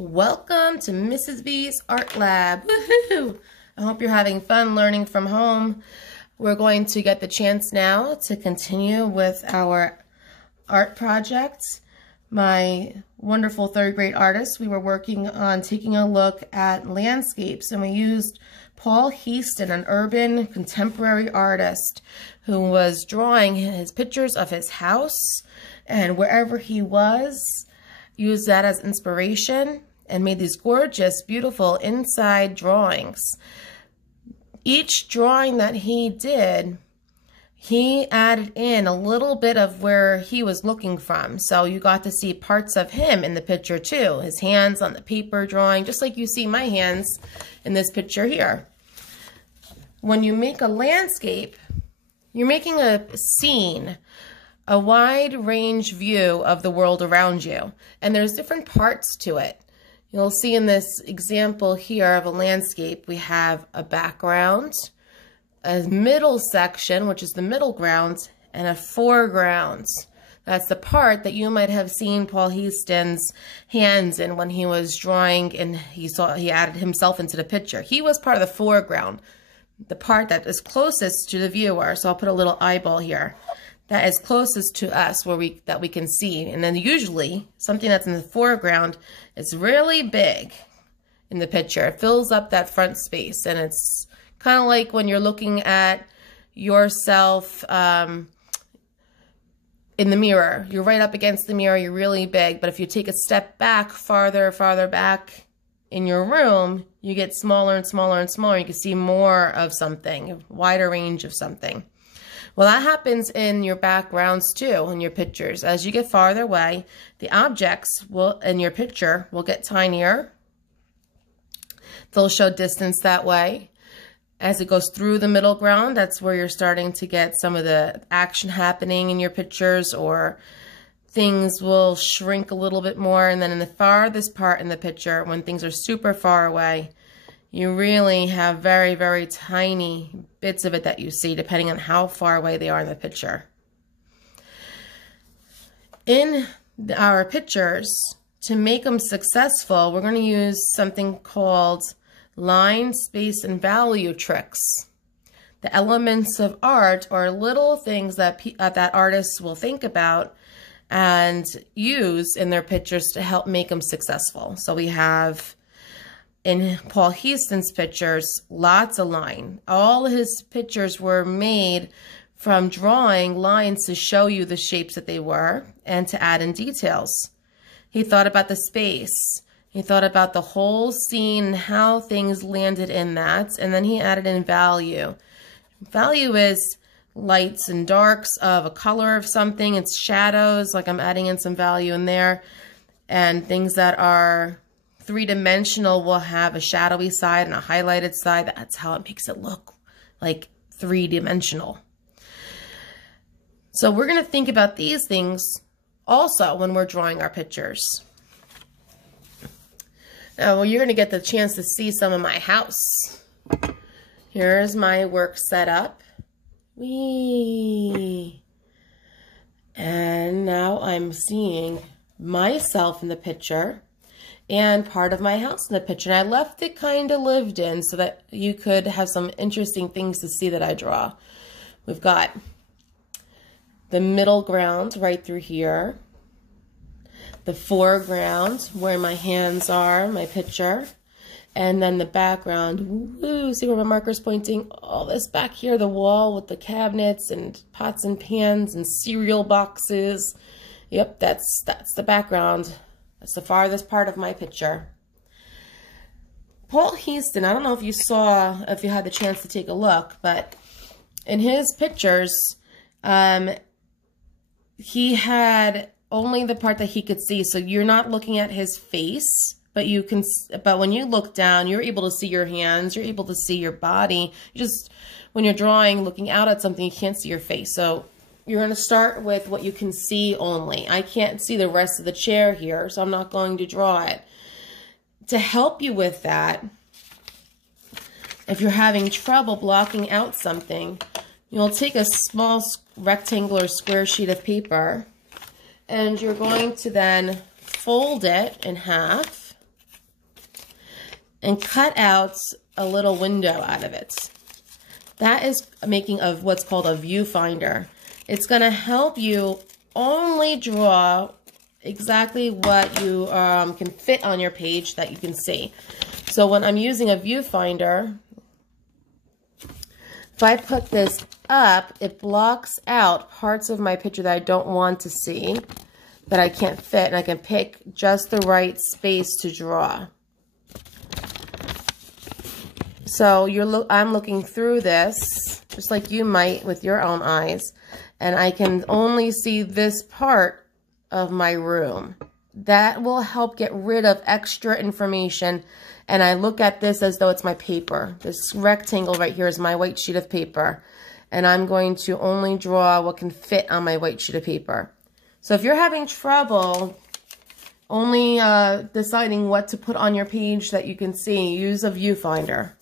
Welcome to Mrs. B's Art Lab. Woohoo! I hope you're having fun learning from home. We're going to get the chance now to continue with our art project. My wonderful third grade artists, we were working on taking a look at landscapes, and we used Paul Heaston, an urban contemporary artist who was drawing his pictures of his house and wherever he was, used that as inspiration and made these gorgeous, beautiful inside drawings. Each drawing that he did, he added in a little bit of where he was looking from. So you got to see parts of him in the picture too. His hands on the paper drawing, just like you see my hands in this picture here. When you make a landscape, you're making a scene, a wide range view of the world around you. And there's different parts to it. You'll see in this example here of a landscape, we have a background, a middle section, which is the middle ground, and a foreground. That's the part that you might have seen Paul Heaston's hands in when he was drawing, and he added himself into the picture. He was part of the foreground, the part that is closest to the viewer. So I'll put a little eyeball here. That is closest to us that we can see. And then usually something that's in the foreground is really big in the picture. It fills up that front space, and it's kind of like when you're looking at yourself in the mirror. You're right up against the mirror, you're really big, but if you take a step back, farther back in your room, you get smaller and smaller and smaller. You can see more of something, a wider range of something. Well, that happens in your backgrounds too, in your pictures. As you get farther away, the objects in your picture will get tinier. They'll show distance that way. As it goes through the middle ground, that's where you're starting to get some of the action happening in your pictures, or things will shrink a little bit more. And then in the farthest part in the picture, when things are super far away, you really have very, very tiny bits of it that you see, depending on how far away they are in the picture. In our pictures, to make them successful, we're going to use something called line, space, and value tricks. The elements of art are little things that that artists will think about and use in their pictures to help make them successful. So we have, in Paul Heaston's pictures, lots of line. All his pictures were made from drawing lines to show you the shapes that they were and to add in details. He thought about the space. He thought about the whole scene and how things landed in that, and then he added in value. Value is lights and darks of a color of something. It's shadows, like I'm adding in some value in there, and things that are three-dimensional will have a shadowy side and a highlighted side. That's how it makes it look like three-dimensional. So we're going to think about these things also when we're drawing our pictures. Now, well, you're going to get the chance to see some of my house. Here's my work setup. Whee! And now I'm seeing myself in the picture and part of my house in the picture. And I left it kind of lived in so that you could have some interesting things to see that I draw. We've got the middle ground right through here, the foreground where my hands are, my picture, and then the background. Woo, see where my marker's pointing? All this back here, the wall with the cabinets and pots and pans and cereal boxes. Yep, that's the background. That's the farthest part of my picture. Paul Heaston, I don't know if you had the chance to take a look, but in his pictures, he had only the part that he could see. So you're not looking at his face, but when you look down, you're able to see your hands, you're able to see your body. When you're drawing, looking out at something, you can't see your face. So you're going to start with what you can see only. I can't see the rest of the chair here, so I'm not going to draw it. To help you with that, if you're having trouble blocking out something, you'll take a small rectangular square sheet of paper, and you're going to then fold it in half and cut out a little window out of it. That is making of what's called a viewfinder. It's going to help you only draw exactly what you can fit on your page that you can see. So when I'm using a viewfinder, if I put this up, it blocks out parts of my picture that I don't want to see, that I can't fit, and I can pick just the right space to draw. So I'm looking through this, just like you might with your own eyes, and I can only see this part of my room. That will help get rid of extra information, and I look at this as though it's my paper. This rectangle right here is my white sheet of paper, and I'm going to only draw what can fit on my white sheet of paper. So if you're having trouble only deciding what to put on your page that you can see, use a viewfinder.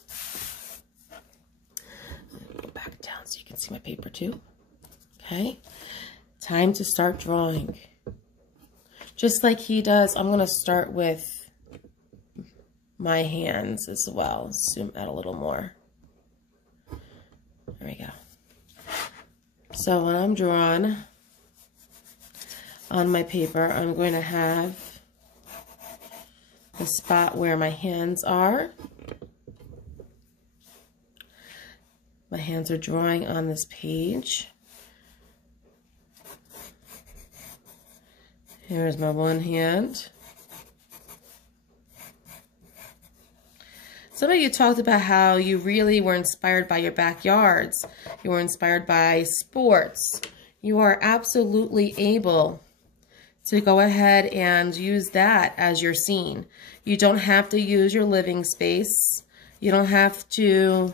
Go back down so you can see my paper too. Okay, time to start drawing. Just like he does, I'm going to start with my hands as well. Zoom out a little more. There we go. So when I'm drawn on my paper, I'm going to have the spot where my hands are. My hands are drawing on this page. Here's my one hand. Some of you talked about how you really were inspired by your backyards. You were inspired by sports. You are absolutely able to go ahead and use that as your scene. You don't have to use your living space. You don't have to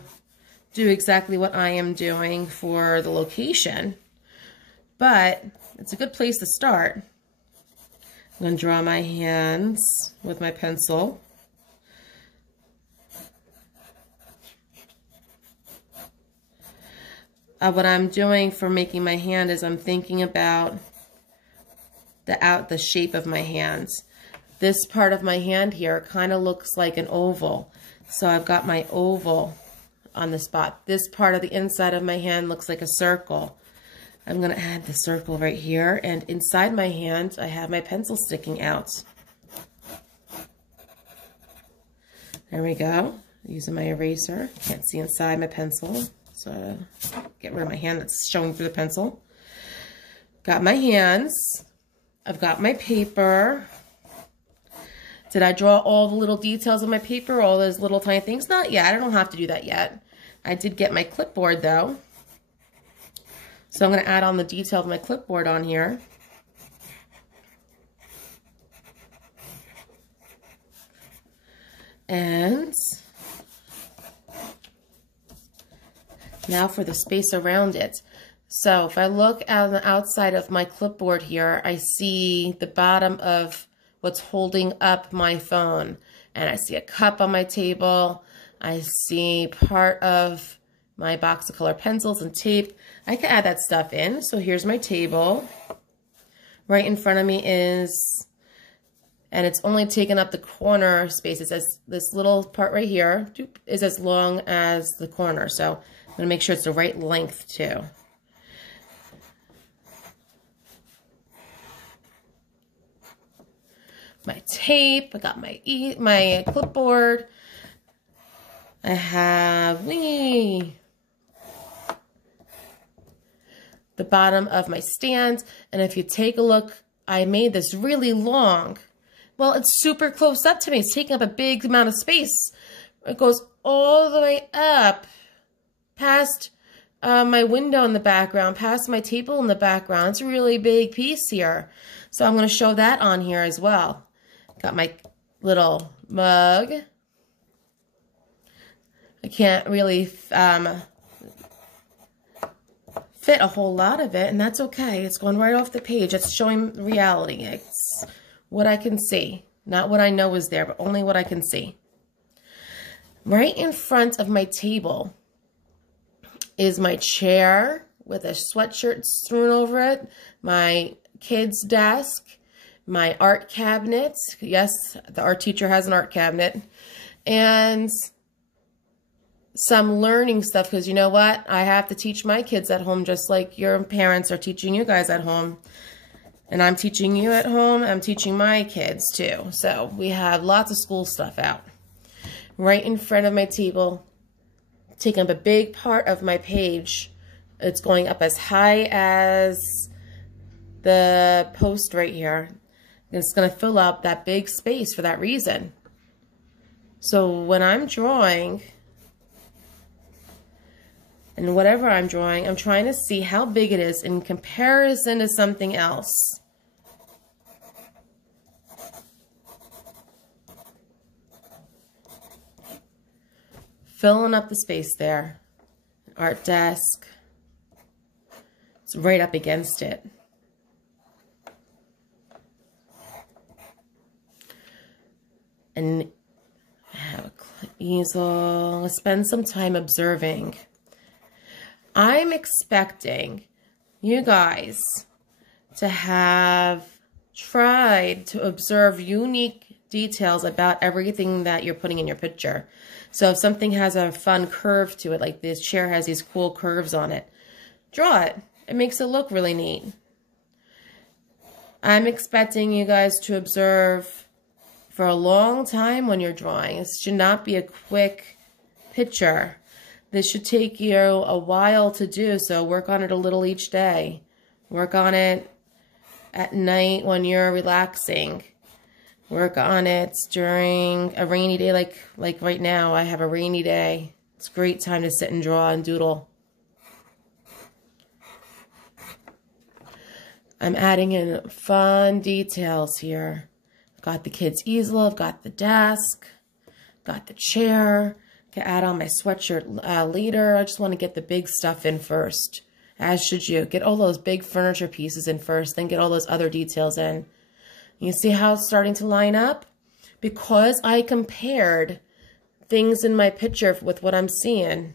do exactly what I am doing for the location, but it's a good place to start. I'm going to draw my hands with my pencil. What I'm doing for making my hand is I'm thinking about the shape of my hands. This part of my hand here kind of looks like an oval. So I've got my oval on the spot. This part of the inside of my hand looks like a circle. I'm going to add the circle right here, and inside my hand I have my pencil sticking out. There we go. Using my eraser. Can't see inside my pencil, so get rid of my hand that's showing through the pencil. Got my hands. I've got my paper. Did I draw all the little details of my paper, all those little tiny things? Not yet. I don't have to do that yet. I did get my clipboard though. So I'm going to add on the detail of my clipboard on here. And now for the space around it. So if I look on the outside of my clipboard here, I see the bottom of what's holding up my phone. And I see a cup on my table. I see part of my box of color pencils and tape. I can add that stuff in. So here's my table. Right in front of me is, and it's only taken up the corner space. It says this little part right here is as long as the corner. So I'm going to make sure it's the right length too. My tape, I got my clipboard. I have the bottom of my stand, and if you take a look, I made this really long. Well, it's super close up to me. It's taking up a big amount of space. It goes all the way up past my window in the background, past my table in the background. It's a really big piece here. So I'm going to show that on here as well. Got my little mug. I can't really fit a whole lot of it, and that's okay. It's going right off the page. It's showing reality. It's what I can see. Not what I know is there, but only what I can see. Right in front of my table is my chair with a sweatshirt strewn over it, my kid's desk, my art cabinet. Yes, the art teacher has an art cabinet. and some learning stuff, because you know what? I have to teach my kids at home just like your parents are teaching you guys at home. And I'm teaching you at home. I'm teaching my kids too. So we have lots of school stuff out. Right in front of my table, taking up a big part of my page. It's going up as high as the post right here. It's going to fill up that big space for that reason. So when I'm drawing, and whatever I'm drawing, I'm trying to see how big it is in comparison to something else. Filling up the space there. Art desk. It's right up against it. And I have an easel. Let's spend some time observing. I'm expecting you guys to have tried to observe unique details about everything that you're putting in your picture. So if something has a fun curve to it, like this chair has these cool curves on it, draw it. It makes it look really neat. I'm expecting you guys to observe for a long time when you're drawing. This should not be a quick picture. This should take you a while to do, so work on it a little each day. Work on it at night when you're relaxing. Work on it during a rainy day, like right now. I have a rainy day. It's a great time to sit and draw and doodle. I'm adding in fun details here. I've got the kids' easel, I've got the desk, got the chair. I can add on my sweatshirt later. I just want to get the big stuff in first, as should you. Get all those big furniture pieces in first, then get all those other details in. You see how it's starting to line up? Because I compared things in my picture with what I'm seeing,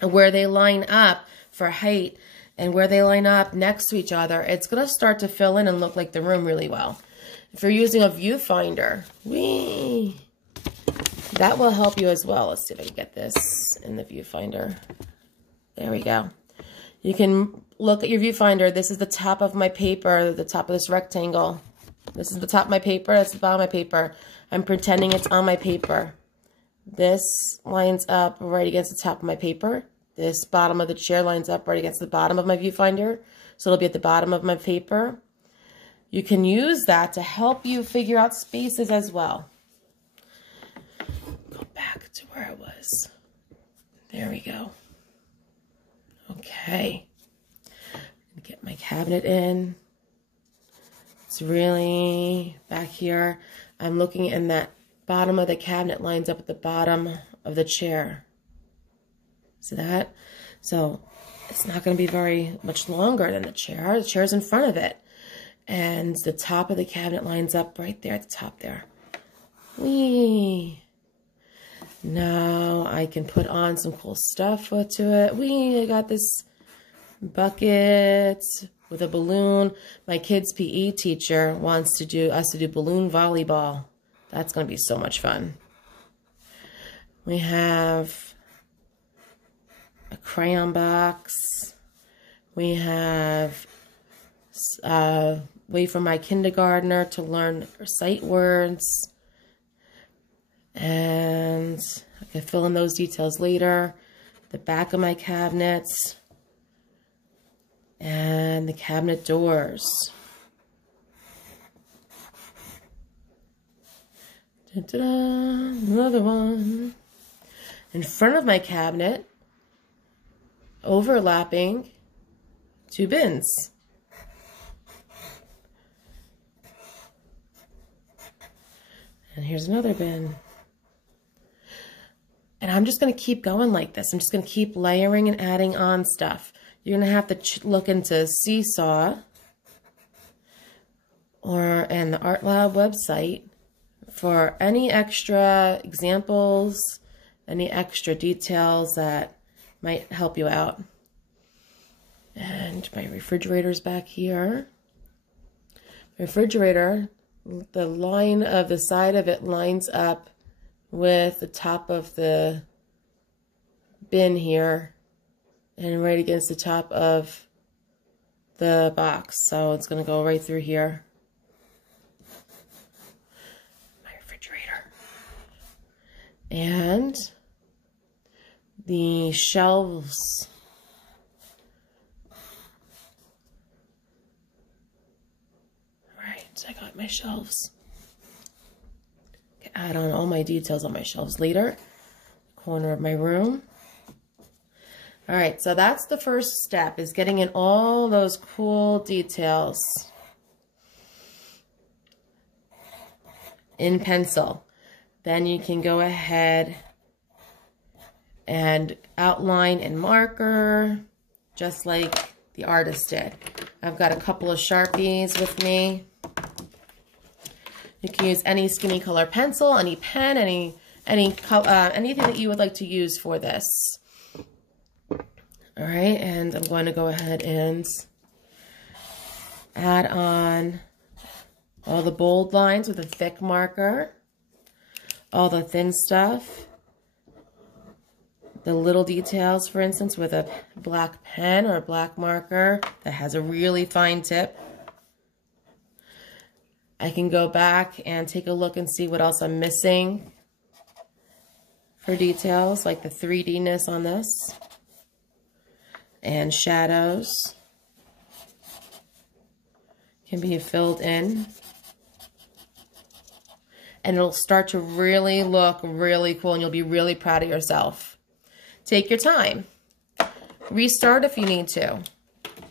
and where they line up for height and where they line up next to each other, it's going to start to fill in and look like the room really well. If you're using a viewfinder, that will help you as well. Let's see if I can get this in the viewfinder. There we go. You can look at your viewfinder. This is the top of my paper, the top of this rectangle. This is the top of my paper. That's the bottom of my paper. I'm pretending it's on my paper. This lines up right against the top of my paper. This bottom of the chair lines up right against the bottom of my viewfinder. So it'll be at the bottom of my paper. You can use that to help you figure out spaces as well. Go back to where I was. There we go. Okay. Get my cabinet in. It's really back here. I'm looking in that bottom of the cabinet lines up at the bottom of the chair. See that? So it's not going to be very much longer than the chair. The chair's in front of it. And the top of the cabinet lines up right there at the top there. Whee! Now I can put on some cool stuff to it. I got this bucket with a balloon. My kid's PE teacher wants us to do balloon volleyball. That's going to be so much fun. We have a crayon box. We have a way for my kindergartner to learn sight words. And I can fill in those details later. The back of my cabinets. And the cabinet doors. Da-da-da, another one. In front of my cabinet, overlapping, 2 bins. And here's another bin. And I'm just going to keep going like this. I'm just going to keep layering and adding on stuff. You're going to have to look into Seesaw and the Art Lab website for any extra examples, any extra details that might help you out. And my refrigerator's back here. Refrigerator, the line of the side of it lines up with the top of the bin here and right against the top of the box. So it's going to go right through here. My refrigerator. And the shelves. All right, I got my shelves. Add on all my details on my shelves later. Corner of my room. All right, so that's the first step, is getting in all those cool details in pencil. Then you can go ahead and outline in marker, just like the artist did. I've got a couple of Sharpies with me. You can use any skinny color pencil, any pen, anything that you would like to use for this. All right, and I'm going to go ahead and add on all the bold lines with a thick marker, all the thin stuff, the little details, for instance, with a black pen or a black marker that has a really fine tip. I can go back and take a look and see what else I'm missing for details, like the 3D-ness on this. And shadows can be filled in. And it'll start to really look really cool, and you'll be really proud of yourself. Take your time. Restart if you need to.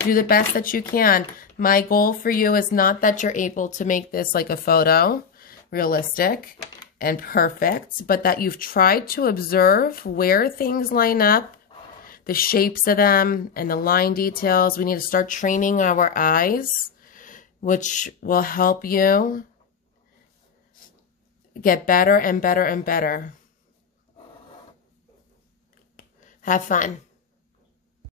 Do the best that you can. My goal for you is not that you're able to make this like a photo, realistic and perfect, but that you've tried to observe where things line up, the shapes of them, and the line details. We need to start training our eyes, which will help you get better and better and better. Have fun.